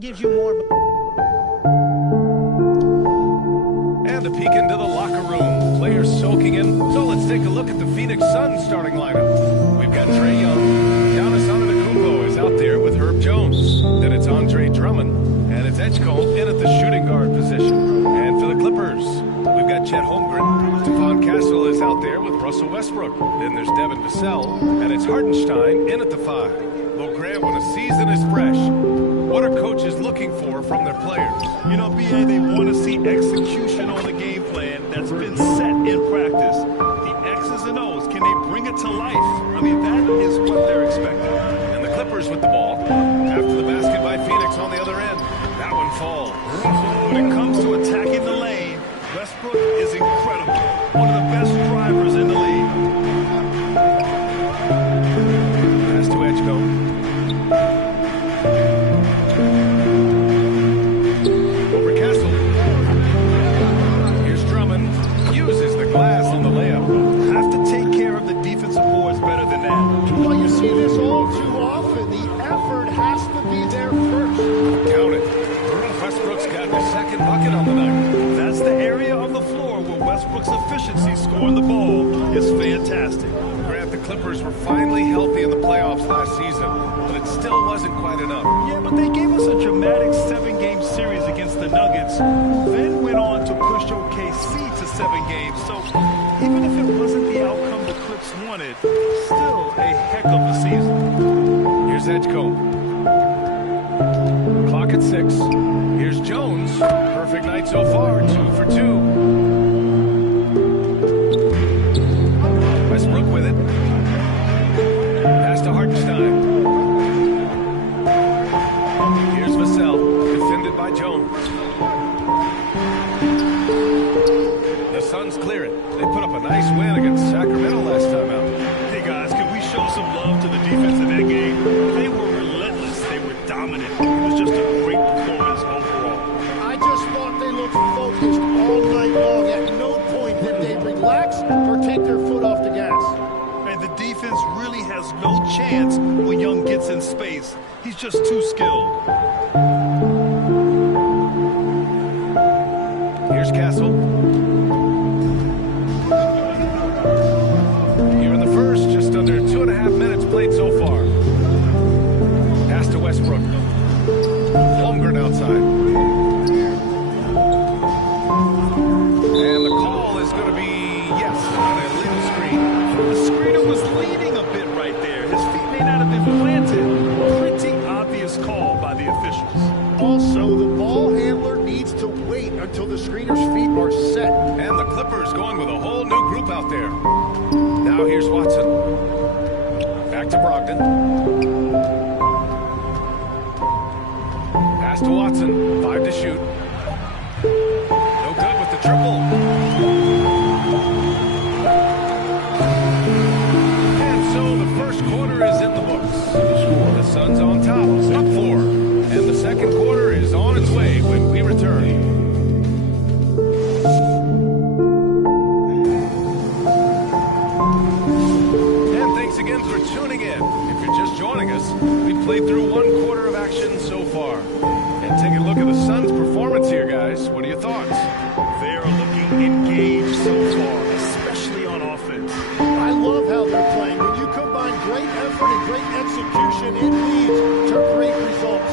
Gives you more. And a peek into the locker room. Players soaking in. So let's take a look at the Phoenix Suns starting lineup. We've got Trae Young. Giannis Antetokounmpo is out there with Herb Jones. Then it's Andre Drummond. And it's Edgecombe in at the shooting guard position. And for the Clippers, we've got Chet Holmgren. Stephon Castle is out there with Russell Westbrook. Then there's Devin Vassell. And it's Hardenstein in at the 5. Well, Grant, when a season is fresh, what are coaches looking for from their players? You know, BA, they want to see execution on the game plan that's been set in practice. The X's and O's, can they bring it to life? I mean, that is what they're expecting. And the Clippers with the ball. After the basket by Phoenix on the other end. That one falls. When it comes to attacking the lane, Westbrook is incredible. One of the best drivers in the league. Pass to Edgecombe. Efficiency scoring the ball is fantastic. Grant, the Clippers were finally healthy in the playoffs last season, but it still wasn't quite enough. Yeah, but they gave us a dramatic 7-game series against the Nuggets, then went on to push OKC to 7 games. So even if it wasn't the outcome the Clips wanted, still a heck of a season. Here's Edgecombe. Clock at 6. Here's Jones. Perfect night so far, 2 for 2. Westbrook with it. Pass to Hartenstein. Here's Vassell, defended by Jones. The Suns clear it. They put up a nice win against Sacramento last time out. Hey guys, can we show some love to the defense in that game? They were relentless. They were dominant. It was just a great performance overall. I just thought they looked focused all night long. At no point did they relax or take their foot off the gas. And the defense really has no chance when Young gets in space. He's just too skilled. Here's Castle. Here in the first, just under 2.5 minutes played so far. Pass to Westbrook. Holmgren outside. And the call is going to be, yes, on a illegal screen. The screener was leaning a bit right there. His feet may not have been planted. Pretty obvious call by the officials. Also, the ball handler needs to wait until the screener's feet are set. And the Clippers going with a whole new group out there. Now here's Watson. Back to Brogdon. Pass to Watson. 5 to shoot. No good with the triple. And so the first quarter is in the books. The Suns on top, up 4. And the second quarter is on its way when we return. Again for tuning in. If you're just joining us, we played through 1 quarter of action so far. And take a look at the Suns' performance here, guys. What are your thoughts? They are looking engaged so far, especially on offense. I love how they're playing. When you combine great effort and great execution, it leads to great results.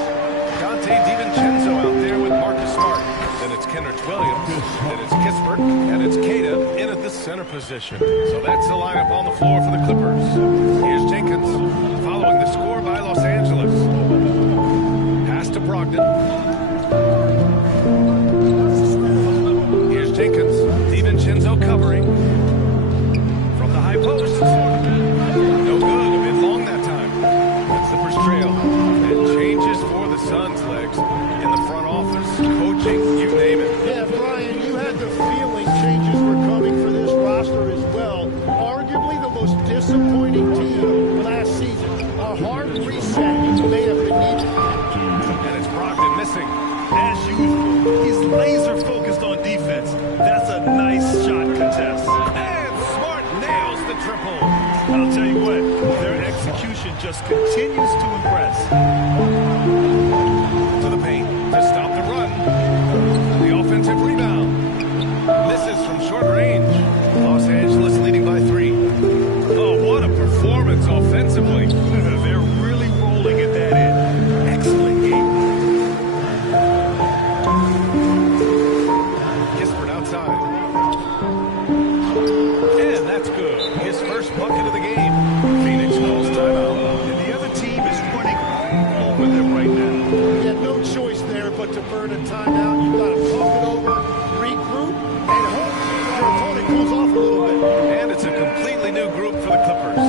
Dante DiVincenzo out there with Marcus Smart. Then it's Kendrick Williams. Then it's Kispert. And it's Queta in at the center position. So that's the lineup on the floor for the Clippers. Here's Jenkins following the score by Los Angeles. you what, their execution just continues to impress. To the paint to stop the run. The offensive rebound. Misses from short range. Los Angeles leading by 3. Oh, what a performance offensively. They're really rolling at that end. Excellent game. Kispert outside. And that's good. His first bucket of the game. Phoenix calls timeout. And the other team is running all over them right now. Yeah, no choice there but to burn a timeout. You've got to talk it over, regroup, and hope your opponent cools off a little bit. And it's a completely new group for the Clippers.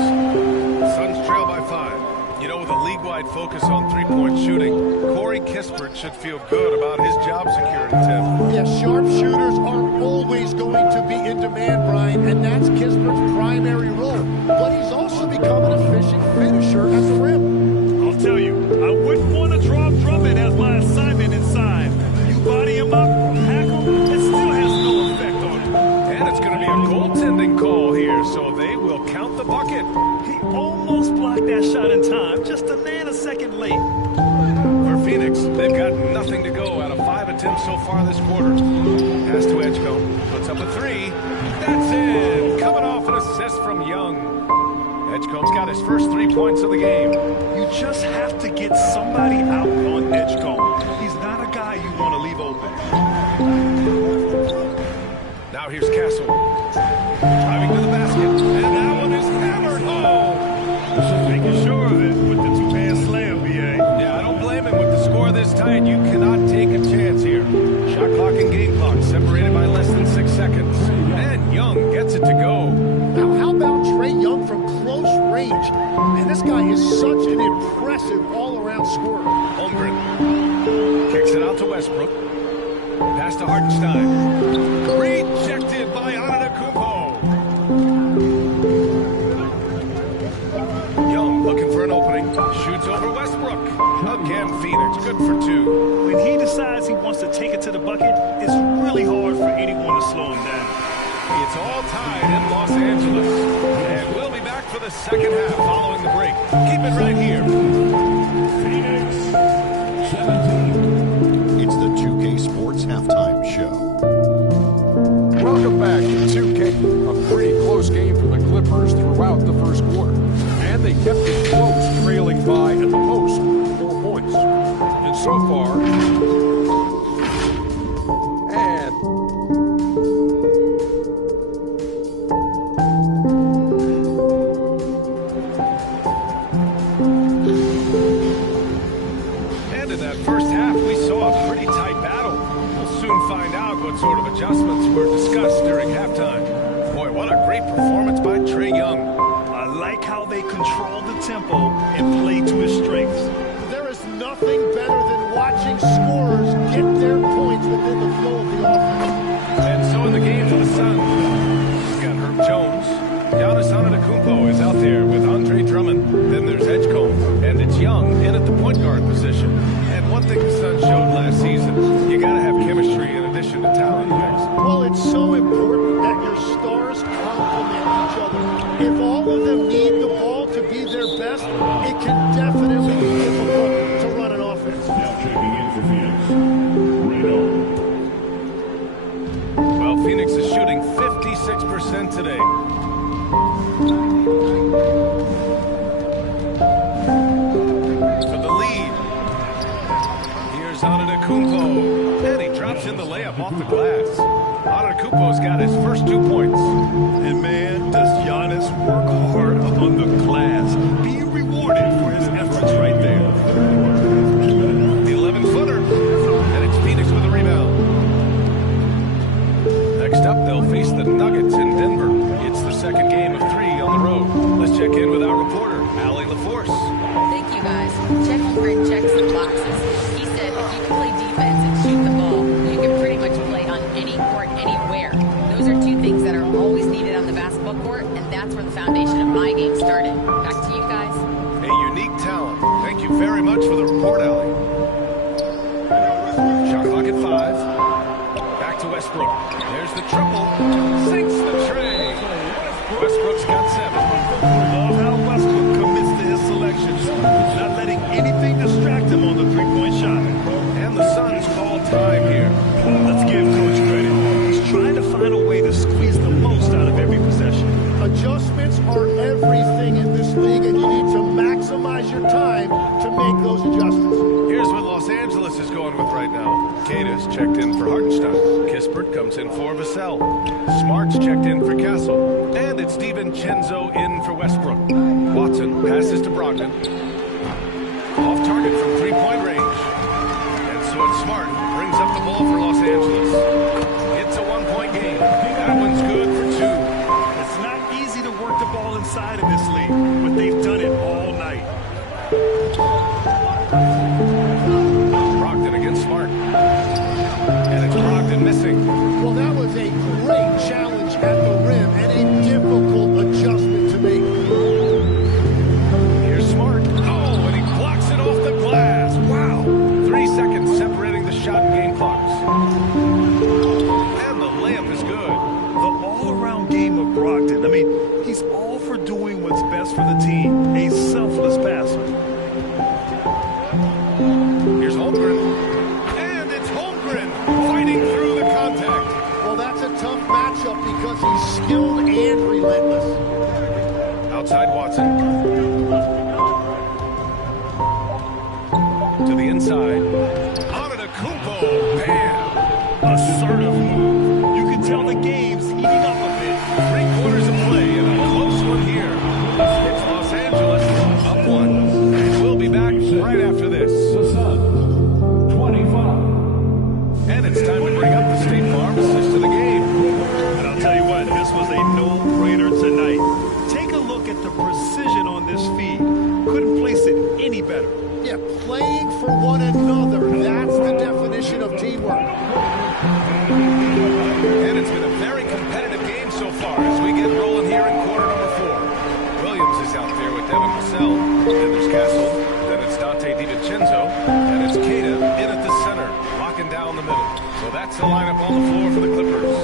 Suns trail by 5. You know, with a league-wide focus on three-point shooting, Corey Kispert should feel good about his job security, Tim. Yeah, sharpshooters are always going to be in demand, Brian, and that's Kispert's primary role. But he's also become an efficient finisher at the rim. I'll tell you, I wouldn't want to drop Drummond as my assignment inside. You body him up, tackle, it still has no effect on him. And it's going to be a goaltending call here, so they will count the bucket. He almost blocked that shot in time, just a nanosecond late. For Phoenix, they've got nothing to go out of 5 attempts so far this quarter. Pass to Edgecombe, puts up a 3. That's in! Coming off an assist from Young. Edgecombe's got his first 3 points of the game. You just have to get somebody out on Edgecombe. He's not a guy you want to leave open. Now here's Castle. Driving to the basket, and that one is hammered home. Making sure of it with the two-hand slam, BA. Yeah, I don't blame him with the score this tight. You cannot take a chance here. Shot clock and game clock separated by less than 6 seconds. And Young gets it to go. Now, how about Trae Young from close range? Man, this guy is such an impressive all-around scorer. Holmgren kicks it out to Westbrook. Pass to Hartenstein. Rejected by Antetokounmpo. Young looking for an opening. Shoots over Westbrook. Again, Phoenix. Good for 2. When he decides he wants to take it to the bucket, it's really hard for anyone to slow him down. It's all tied in Los Angeles. And we'll be back for the second half following the break. Keep it right here. Phoenix 17. It's the 2K Sports Halftime Show. Welcome back to 2K. A pretty close game for the Clippers throughout the first quarter. And they kept it close, trailing by at the most 4 points. And so far, And in that first half, we saw a pretty tight battle. We'll soon find out what sort of adjustments were discussed during halftime. Boy, what a great performance by Trae Young. I like how they control the tempo and play to his strengths. There is nothing better than watching scorers get their points within the flow of the offense. And so in the game for the Suns, we've got Herb Jones. Giannis Antetokounmpo is out there with Andre Drummond. Then there's Edgecombe, and it's Young in at the point guard position. And one thing the Suns showed last season, you got to have chemistry in addition to talent. Well, it's so important that your stars complement each other. If all of them need the ball to be their best, it can definitely be difficult to run an offense. Now checking in for Phoenix, Reno. Well, Phoenix is shooting 56% today. For the lead. Here's Antetokounmpo. And he drops in the layup off the glass. Antetokounmpo's got his first 2 points. And man, does Giannis work hard on the glass. Be rewarded for his efforts right there. The 11-footer. And it's Phoenix with a rebound. Next up, they'll face the Nuggets in Denver. It's the second game of 3 on the road. Let's check in with our reporter, Allie LaForce. Thank you, guys. Chet Holmgren checks the boxes. He said if you can play defense and shoot the ball, you can pretty much play on any court, anywhere. Those are 2 things that are always needed on the basketball court, and that's where the foundation of my game started. Back to you guys. A unique talent. Thank you very much for the report, Allie. Shot clock at 5. Back to Westbrook. There's the triple. Sinks the tray. Westbrook's got 7. Love how Kata's checked in for Hartenstein. Kispert comes in for Vassell. Smart's checked in for Castle. And it's DiVincenzo in for Westbrook. Watson passes to Brogdon. Off target from three-point range. And so it's Smart brings up the ball for Los Angeles. It's a one-point game. That one's good for two. It's not easy to work the ball inside of this league, but they've done it all night. Brogdon against Smart. And it's Brogdon missing. Well, that was a great challenge at the rim and a difficult adjustment to make. Here's Smart. Oh, and he blocks it off the glass. Wow. 3 seconds separating the shot and game clocks. And the layup is good. The all-around game of Brogdon. I mean, he's all for doing what's best for the team. A selfless passer. Here's Holmgren. And it's Holmgren fighting through the contact. Well, that's a tough matchup because he's skilled and relentless. Outside Watson. To the inside. Antetokounmpo. Bam. Assertive move. You can tell the game's heating up a bit. 3/4 of play and a close one here. It's Los Angeles up one. And we'll be back right after this. The Suns, 25. And it's time to bring up the State Farm assist of the game. And I'll tell you what, this was a no-brainer tonight. Take a look at the precision on this feed. Couldn't place it any better. Yeah, playing for one another. That's the definition of teamwork. And it's been a very competitive game so far as we get rolling here in quarter number 4. Williams is out there with Devin Vassell. Then there's Castle. Then it's Dante DiVincenzo. And it's Kata in at the center, locking down the middle. So that's the lineup on the floor for the Clippers.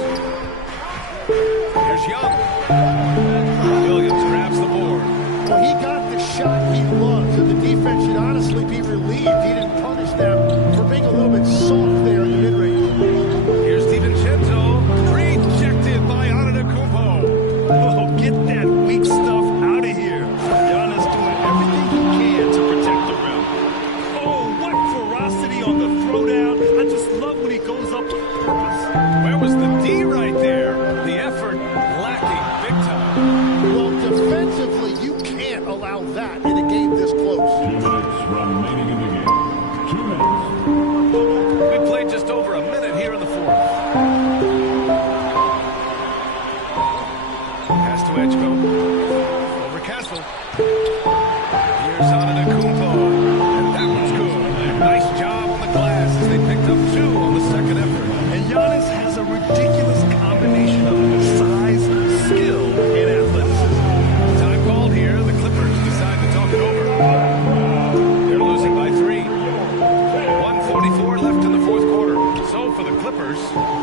Here's Young. Williams grabs the board. Well, he got the shot he loves, and the defense should honestly be relieved he didn't punish them for being a little bit soft there in the mid-range. Here's DiVincenzo. Rejected by Antetokounmpo. Oh, get that weak stuff out of here. Giannis doing everything he can to protect the rim. Oh, what ferocity on the throwdown. I just love when he goes up with purpose. Where was the D right there? The effort lacking big time. Well, defensively, you can't allow that in a game this close. 2 minutes remaining in the game. 2 minutes. We played just over a minute here in the fourth. Pass to Edgecombe. Over Castle. Here's Antetokounmpo. And that one's good. Nice job on the glass as they picked up 2 on the second effort. And Giannis has a ridiculous combination of size, skill, and athleticism. Time called here. The Clippers decide to talk it over. They're losing by 3. 1:44 left in the fourth quarter. So for the Clippers,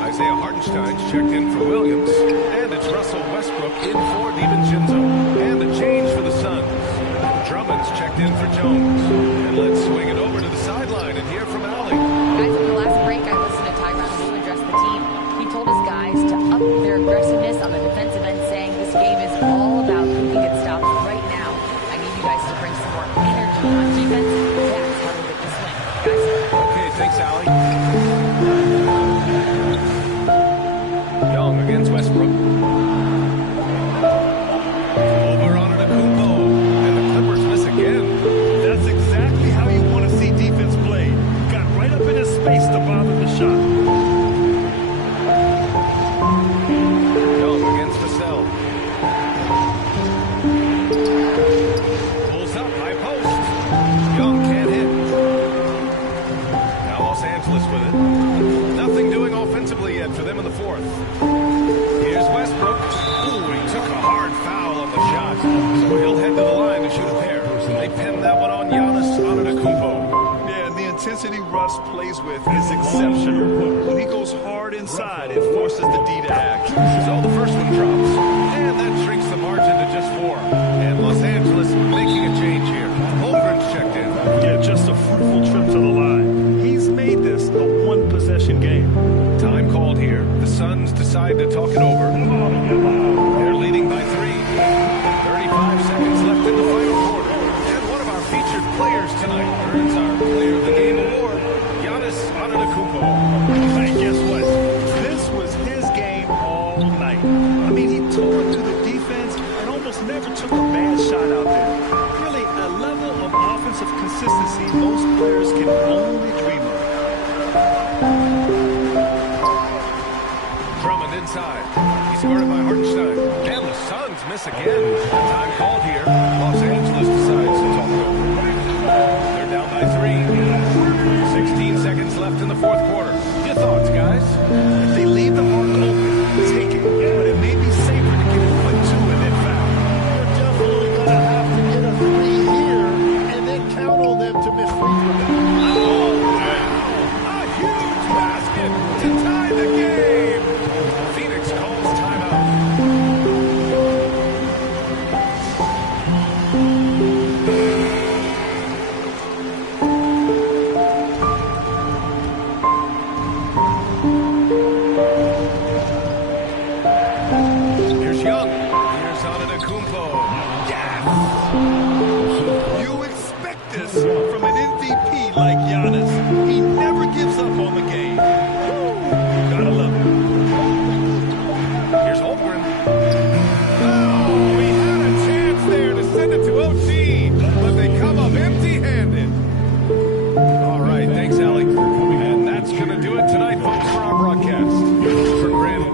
Isaiah Hartenstein's checked in for Williams. And it's Russell Westbrook in for DiVincenzo. And a change for the Suns. Drummond's checked in for Jones. And let's swing it over to the sideline and hear from Allie. Guys, in the last break, I listened to Tyronn Lue address the team. He told his guys to up their aggressiveness on the defensive end, saying this game is all about who can get stops right now. I need you guys to bring some more energy on defense. That's how we get this win. Guys, Okay, thanks, Allie. Young against Westbrook. Over Antetokounmpo. And the Clippers miss again. That's exactly how you want to see defense played. Got right up in his space to bother the shot. Young against Vassell. Pulls up, high post. Young can't hit. Now Los Angeles with it. Nothing doing offensively yet for them in the fourth. Here's Westbrook. Ooh, he took a hard foul on the shot. So he'll head to the line to shoot a pair. They pin that one on Giannis Antetokounmpo. Yeah, and the intensity Russ plays with is exceptional. When he goes hard inside, it forces the D to act. So the first one drops. And that shrinks the margin to just 4. And Los Angeles making a change here. Holmgren's checked in. Yeah, just a fruitful trip to the line. He's made this a one-possession game. Time called here. The Suns decide to talk it over. They're leading by 3. 35 seconds left in the final quarter. And one of our featured players tonight earns our Player of the Game award, Giannis Antetokounmpo. consistency most players can only dream of. Drummond inside. He's guarded by Hartenstein. And the Suns miss again. Time called here. Los Angeles decides to talk it over. They're down by 3. 16 seconds left in the fourth quarter. Your thoughts, guys? If they leave the mark open, take it. But it may be safer to get a quick 2 and then foul. They're definitely going to have to get a 3 here and then count on them to miss free throws. Oh, wow. A huge basket to tie the game. Phoenix calls timeout. Here's Young. Here's Antetokounmpo. Yes. You expect this from an MVP like Giannis. He never gives up on the game. Woo, gotta love it. Here's Holmgren. Oh, he had a chance there to send it to OT, but they come up empty-handed. All right, thanks, Allie. And that's going to do it tonight, folks, for our broadcast. For granted.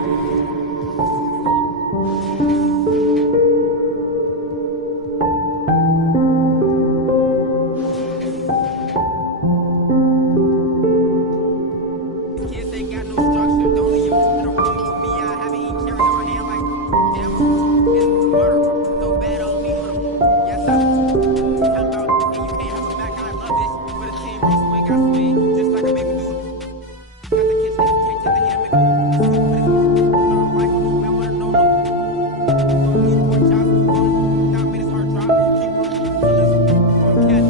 Kids ain't got no structure. Don't leave you in a room with me. I haven't eaten carry on hand like damn. This murder so bad on me. Yes, sir. Talking about you can't have a back. I love this. But a team roll swing, got swing just like a baby dude. Got the kitchen, can't get the hand make a see what it's like. Man, wanna know no. So me more shots, now minutes hard drop. Keep working. So let's catch.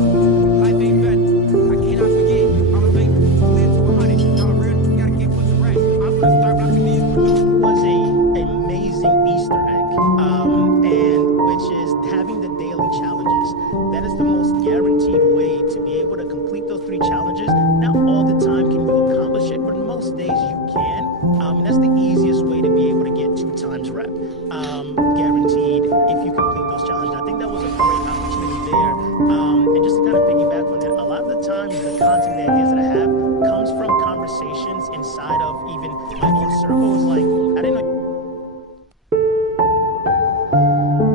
Life ain't bad. I cannot forget. I'm a baby. Live to 100. Y'all real. Gotta get pussy right. I'm gonna start blocking these producers. Was a amazing Easter egg, and which is having the daily challenges. That is the most guaranteed way to be able to complete those 3 challenges. Not all the time can you accomplish it, but most days you can. And that's the easiest way to be able to get 2 times rep, guaranteed if you complete those challenges. I think that was a great opportunity there. And just to kind of piggyback on that, a lot of the times the content and ideas that I have comes from conversations inside of even my own circles. Like, I didn't know.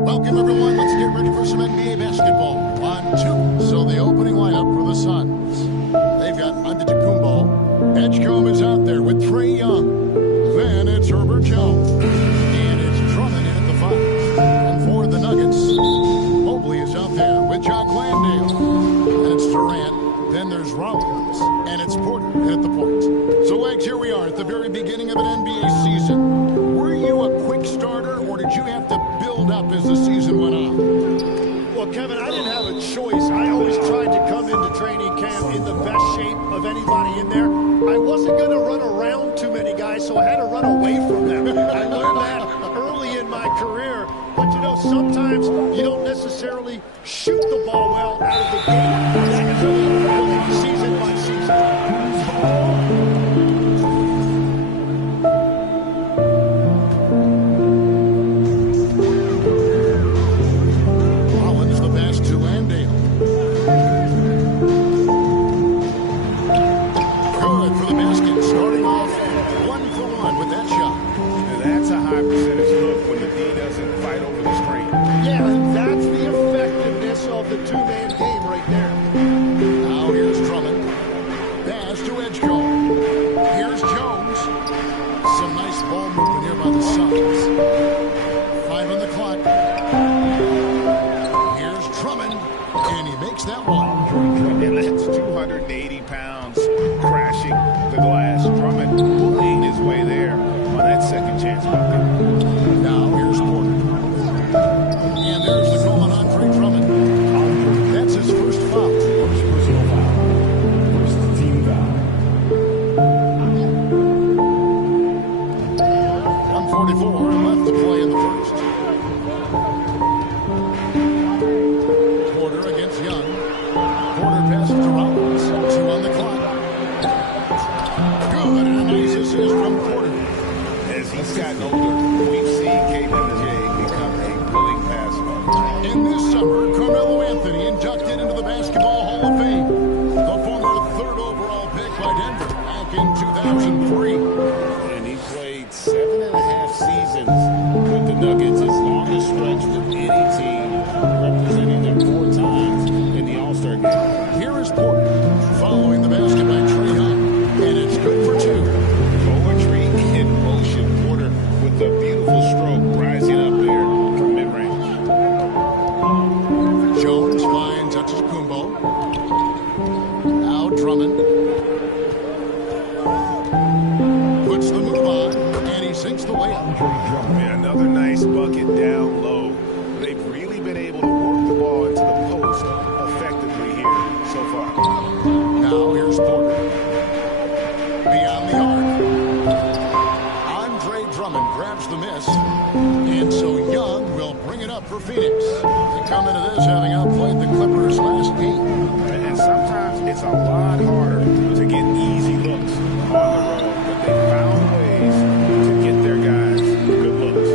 Welcome, everyone. Let's get ready for some NBA basketball. 1-2. So the opening lineup for the Suns. They've got Antetokounmpo. Edgecombe is out there with Trae Young. Then it's Herbert Jones. And it's Drummond in at the 5. And for the Nuggets, Mobley is out there with John Landale. And it's Durant. Then there's Rollins. And it's Porter at the point. So, Legs, here we are at the very beginning of an NBA season. Were you a quick starter, or did you have to build up as the season went on? Well, Kevin, I didn't have a choice. I always tried to come into training camp in the best shape of anybody in there. I wasn't going to run around too many guys, so I had to run away from them. I learned that early in my career. But, you know, sometimes you don't necessarily shoot the ball well out of the gate. That really season by season. Good, and a nice assist from Porter. Drummond puts the move on, and he sinks the way up. Yeah, another nice bucket down low. They've really been able to work the ball into the post effectively here so far. Now here's Porter. Beyond the arc. Andre Drummond grabs the miss. And so Young will bring it up for Phoenix. They come into this having outplayed the Clippers last game. And sometimes it's a lot harder to get easy looks on the road, but they found ways to get their guys good looks.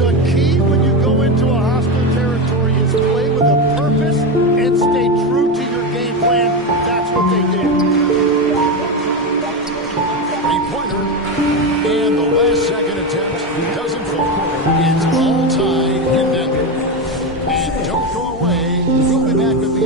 The key when you go into a hostile territory is play with a purpose and stay true to your game plan. That's what they did. Three-pointer. And the last second attempt doesn't fall. It's all tied in Denver. And don't go away. We'll be back with the...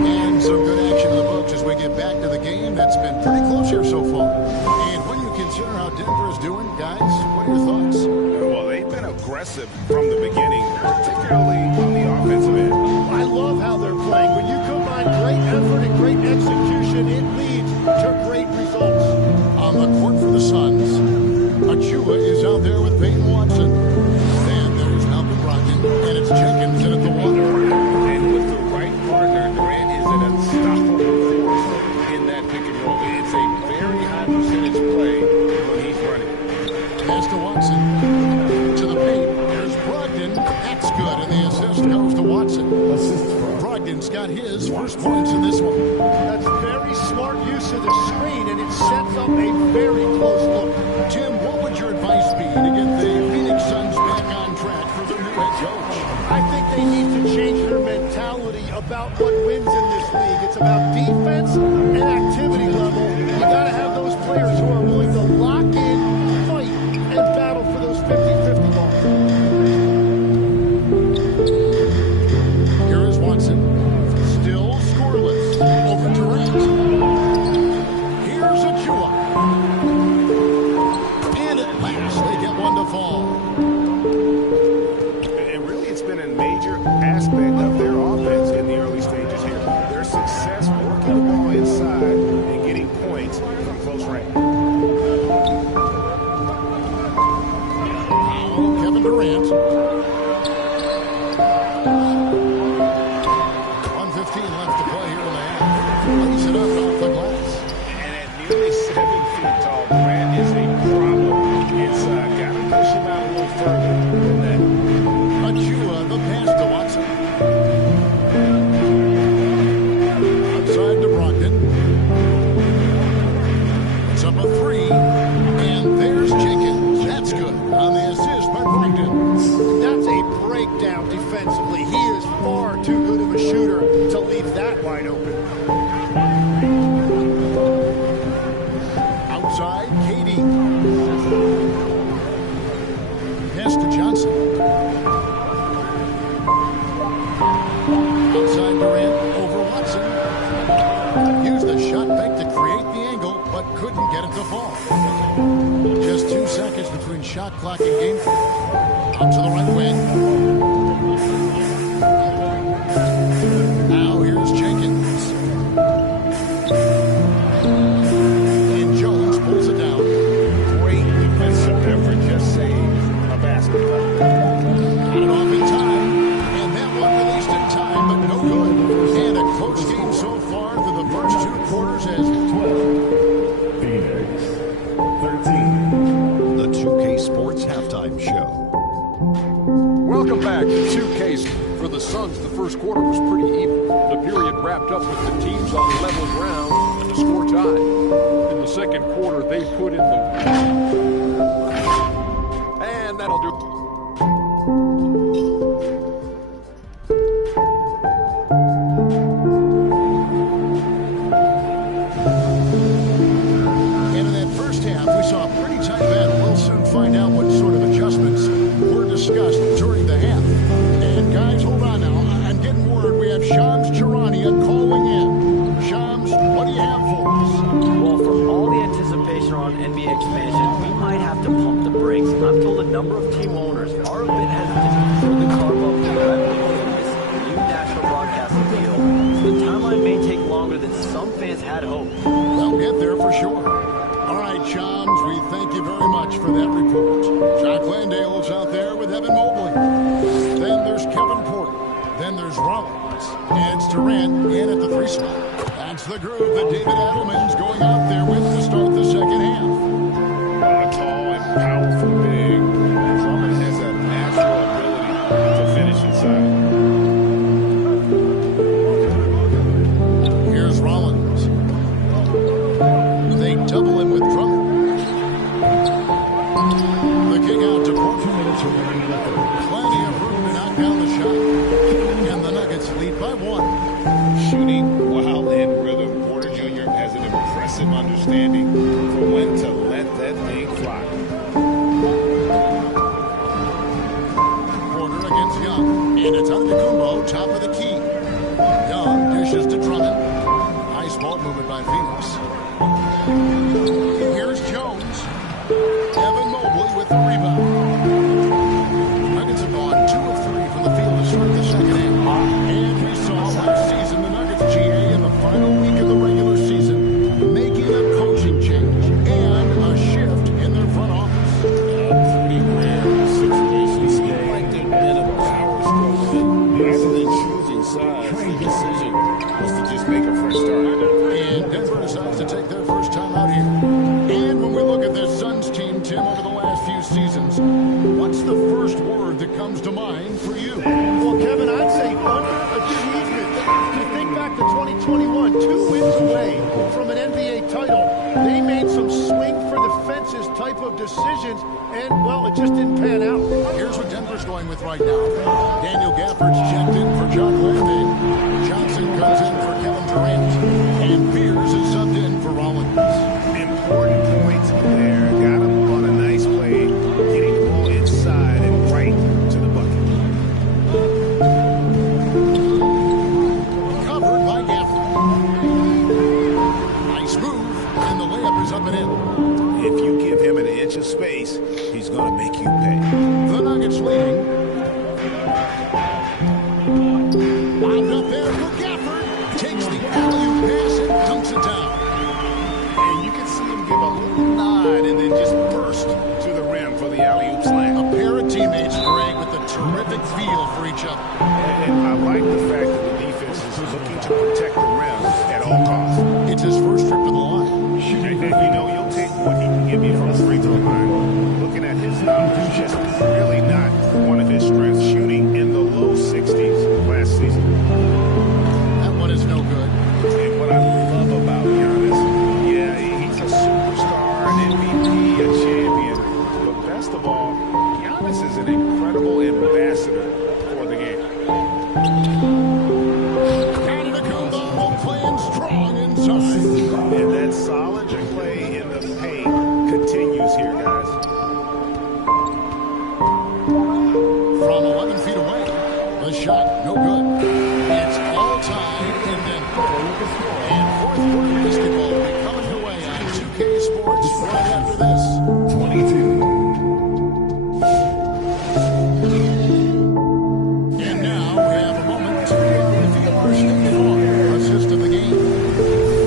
And some good action in the books as we get back to the game that's been pretty close here so far. And when you consider how Denver is doing, guys, what are your thoughts? Well, they've been aggressive from the beginning, particularly on the offensive end. I love how they're playing. When you combine great effort and great execution, it leads to great results. On the court for the Suns, Achua is out there with Peyton Watson. And there's Malcolm Brogdon, and it's Jenkins in at the water. And with the right partner, Durant is an unstoppable force in that pick and roll. It's a very high percentage play when he's running. Pass to Watson. To the paint. There's Brogdon. That's good, and the assist goes to Watson. Brogdon's got his first points in this one. That's very smart use of the screen, and it sets up a very close look. Tim, what would your advice be to get the Phoenix Suns back on track for their new head coach? I think they need to change their mentality about what wins in this league. It's about defense and activity level. You got to have those players who are willing to lock in, fight, and battle for those 50-50 balls. Here is Watson. Still scoreless. Over Durant. Here's Achua. And at last, they get one to fall. And really, it's been a major aspect of their offense in the early stages here. Their success working the ball inside and getting points from close range. Now, Kevin Durant. 1:15 left to play here in the half. Lays it up off the glass. And at nearly 7 feet tall, Durant is a problem inside. Got to push him out a little further than that. Achua, the pass to Watson. Outside to Brogdon. It's up a three. And there's Jenkins. That's good. On the assist by Brogdon. That's a breakdown defensively. He is far too good of a shooter to leave that wide open. Outside, KD. Pass to Johnson. Outside Durant, over Watson. Used the shot fake to create the angle, but couldn't get it to fall. Just 2 seconds between shot clock and game clock. Out to the right wing. Now here's Jenkins. And Jones pulls it down. Great defensive effort, just saved a basketball. Got it off in time. And that one released in time, but no good. And a close game so far through the first 2 quarters as 12. Phoenix. 13. The 2K Sports Halftime Show. Welcome back to 2K. For the Suns, the first quarter was pretty even. The period wrapped up with the teams on level ground and the score tied. In the second quarter, they put in the... And that'll do. And in that first half, we saw a pretty tight battle. We'll soon find out what sort of adjustments were discussed during the half. And guys, hold on now. I'm getting word we have Shams Charania calling in. Shams, what do you have for us? Well, for all the anticipation around NBA expansion, we might have to pump the brakes. I'm told a number of team owners are a bit hesitant to throw the carve up Evan Mobley. Then there's Kevin Porter. Then there's Rollins. And it's Durant in at the 3 spot. That's the groove that David Adelman's going out there with to start the second half. A tall and powerful big. Drummond has a natural ability to finish inside. Here's Rollins. They double him with Drummond. The kick out to Porter. Plenty of room to knock down the shot. And the Nuggets lead by 1. Shooting while in rhythm. Porter Jr. has an impressive understanding for when to let that thing fly. Porter against Young. And it's Antetokounmpo, top of the key. Young dishes to Drummond. Nice ball movement by Phoenix. Here's Jones. Evan Mobley with the rebound. Nuggets have gone 2 of 3 from the field to start the second half. And we saw last season the Nuggets GA in the final week of the regular season making a coaching change and a shift in their front office. Pretty rare situation. It seemed like there'd been a power struggle. Rather than choosing sides, the decision was to just make a fresh start. And Denver decides to take their first time out here. And when we look at this Suns team, Tim, over the last few seasons, what's the first word that comes to mind for you? Well, Kevin, I'd say underachievement. You think back to 2021, 2 wins away from an NBA title. They made some swing for the fences type of decisions, and, well, it just didn't pan out. Here's what Denver's going with right now. Daniel Gafford's checked in for John Landon. Johnson comes in for Kevin Durant. And Pierce is subbed in for Rollins. Important points there. Got him on a nice play. Getting the ball inside and right to the bucket. Covered by Gafford. Nice move. And the layup is up and in. If you give him an inch of space, he's going to make you pay. The Nuggets leading. Wound up there for Gafford. Takes the alley-oop pass and dunks it down. And you can see him give a little nod and then just burst to the rim for the alley-oop slam. A pair of teammates, Greg, with a terrific feel for each other. And I like the fact that the defense is looking to protect the rim at all costs. It's his first trip to the line. And you know, you'll take what he can give you from the free throw line. Looking at his numbers, just really not one of his strengths. Shooting in the low 60s last season. That one is no good. And what I love about Giannis, yeah, he's a superstar, an MVP, a champion. But best of all, Giannis is an incredible ambassador for the game. Antetokounmpo playing strong inside. And that solid play in the paint continues here, guys. From 11 feet away, the shot, no good. It's all tied in Denver. And fourth quarter basketball will be coming your way on 2K Sports right after this. 22. And now we have a moment to reveal our state on assist of the game.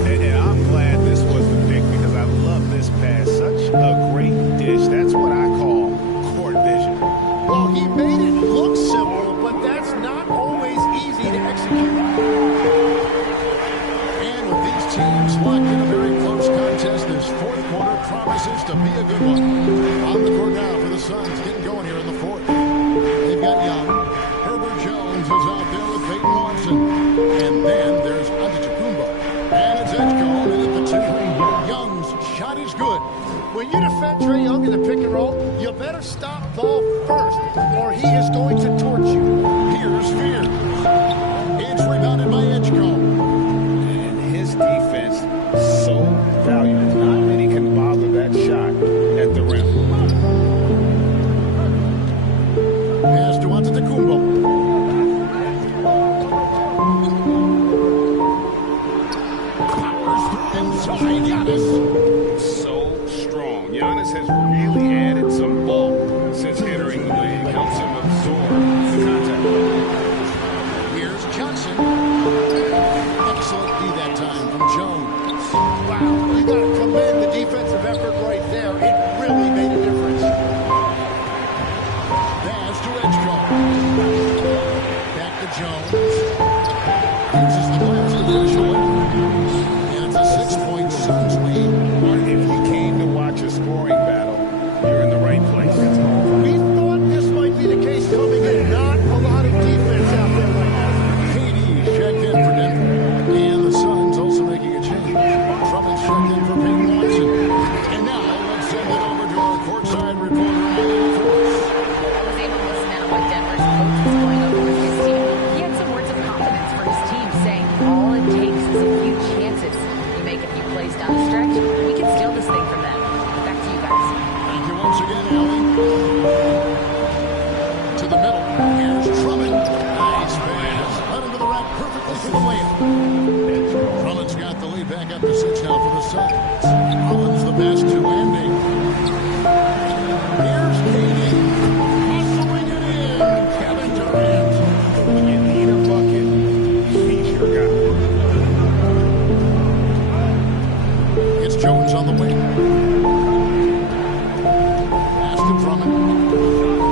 And I'm glad this was the pick because I love this pass. Such a great dish. That's what I call court vision. Well, he made it look simple, but that's not always easy to execute. And with these teams locked in a very close contest, this fourth quarter promises to be a good one. On the court now for the Suns, getting going here in the fourth. They've got Young. Herbert Jones is out there with Peyton Watson. And then there's Antetokounmpo. And it's Edgecombe in at the 2. Young's shot is good. When you defend Trae Young in the pick and roll, you better stop ball first, or he is going to torch you. Here's Fear. It's rebounded by Edgecombe. And his defense, so valuable. Not many can bother that shot at the rim. Pass to Antetokounmpo. Powers inside Giannis. So strong. Giannis has really added some bulk since entering the league. Helps him absorb the contact. Here's Johnson. Excellent D that time from Jones. Wow, you got to commend the defensive effort right there. It really made a difference. Pass to Jones uses the glass to finish away. And it's a 6-point Suns lead. If you came to watch a scoring battle, you're in the right place. We thought this might be the case coming in. Not a lot of defense out there right now. KD checked in for Denver. And the Suns also making a change. Drummond's checked in for Peyton Watson. And now let's send it over to our courtside reporter, Michael Force. I was able to listen in on what Denver's coach was going over with his team. He had some words of confidence for his team, saying all it takes is a few chances. You make a few plays down the stretch, we can steal this thing from them. Back to you guys. Thank you once again, Allie. To the middle. Here's Drummond. Nice pass. Led him to the rack perfectly for the layup. Drummond's got the lead back up to 6 now for the Suns. Collins the pass to Andy. Here's KD. Hustling it in. Kevin Durant. When you need a bucket, he's your guy. It's Jones on the wing. Pass to Drummond.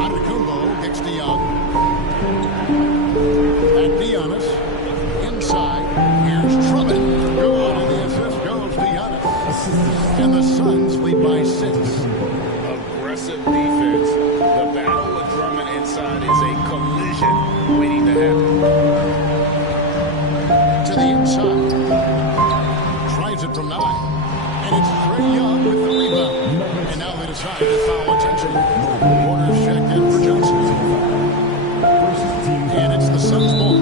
Antetokounmpo kicks to Young. Back to Giannis. Inside. Here's Drummond. Good, and the assist goes to Giannis. And the Suns lead by 6. Aggressive defense. The battle with Drummond inside is a collision waiting to happen. To the inside. Tries it from 9. And it's Trae Young with the rebound. And now they decide to foul intentionally. Warner's checked in for Johnson. And it's the Suns' ball.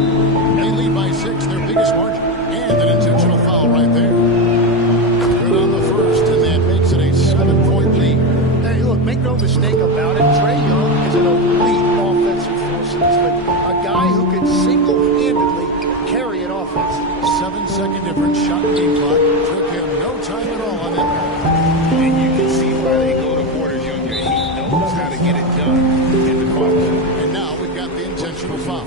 They lead by 6, their biggest margin. And an intentional foul right there. Good on the first, and that makes it a 7-point lead. Hey, look, make no mistake about it. Trae Young is an elite offensive force in this league. A guy who can single-handedly carry an offense. 7-second difference, shot and game clock. Took him no time at all on that one. And you can see why they go to Porter Jr. He knows how to get it done in the clutch. And now we've got the intentional foul.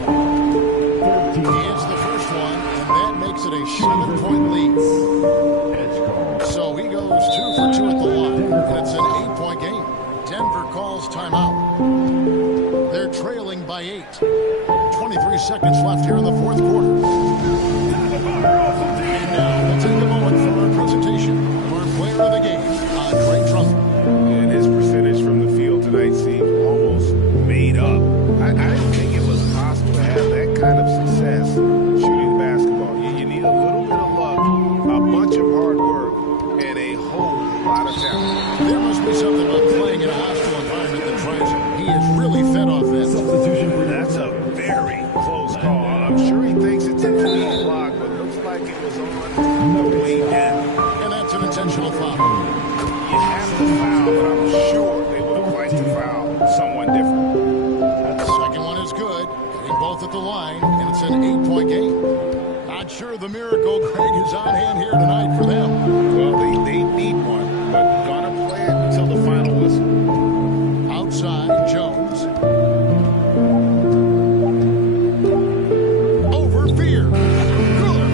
He hits the first one, and that makes it a 7-point lead. So he goes 2 for 2 at the line, and it's an 8-point game. Denver calls timeout. They're trailing by 8. 23 seconds left here in the fourth quarter. And now we'll take a moment for our presentation of our player of the game, Andre Drummond. And his percentage from the field tonight seemed almost made up. I didn't think it was possible to have that kind of success shooting basketball. You need a little bit of luck, a bunch of hard work, and a whole lot of talent. There must be something about playing in a hostile environment that drives him. He is really fed off that. That's a very close call. I'm sure he thinks it's a clean block, but looks like it was on the way down. And that's an intentional foul. You have to foul, but I'm sure they would have liked to foul someone different. The second one is good. Getting both at the line, and it's an 8-point game. Not sure the miracle Craig is on hand here tonight for them. Well, they need one, but gonna play it until the final whistle. Outside, Jones. Over Beer. Good.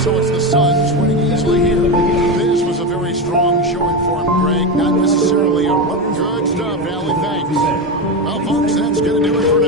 So it's the Suns winning easily here. This was a very strong showing for him, Greg. Not necessarily a run. Good stuff, Allie. Thanks. Well, folks, that's going to do it for